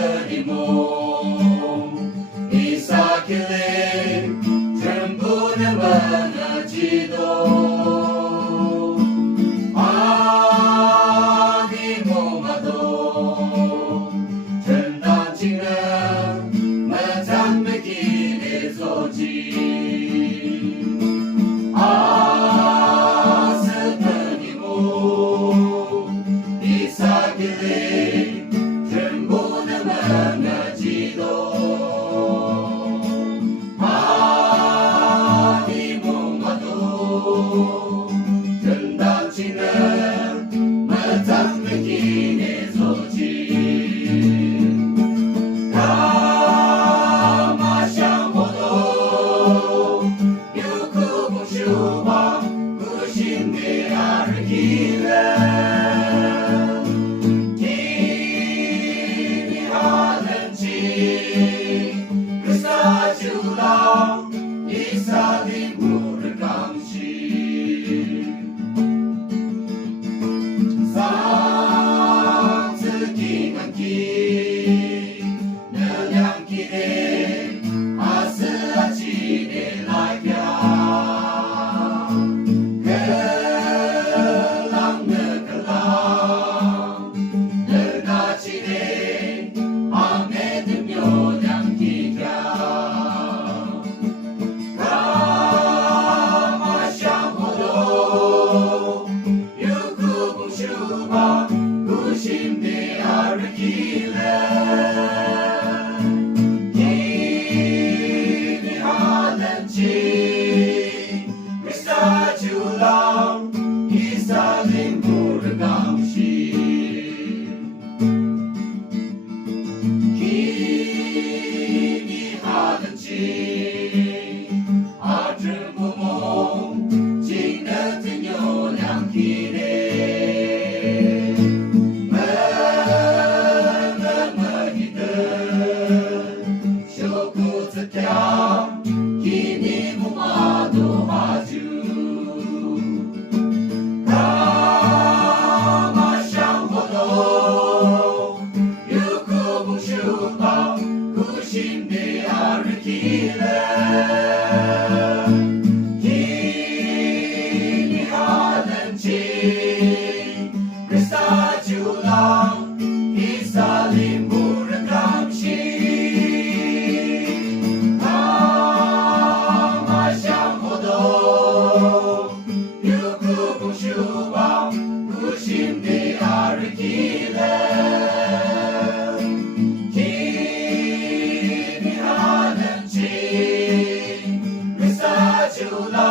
아스베리모 이삭길래 전부는 많아지도 아니 몸아도 전단지는 마찬 길에 서지 아스베리모 이삭길래 전부는 많아지도 아니 몸아도 전단지는 마찬 길에 서지 가마샹모도 유쿠부슈와 구신대 알기는 길이 하는지 그 사주라 이사님 물을 감시 상스기간기能量길에 아스아지에 라이야 글랑 느글랑 늘가지에 밤에 들며 양기가 가마샹호도 유쿠부슈바 구심대 알기래 길이 하는지 미사주랑 이사님 물을 감시 길이 하는지 아들부모 징같은 요량길에 기니 무마도 아주 가마샹호도 유쿠부슈가 구심대 알기래 기니 하는지 그 사주랑 이사님 물은 감시 유쿠부슈와 구심대 알기래 길이 하는지 그 사주라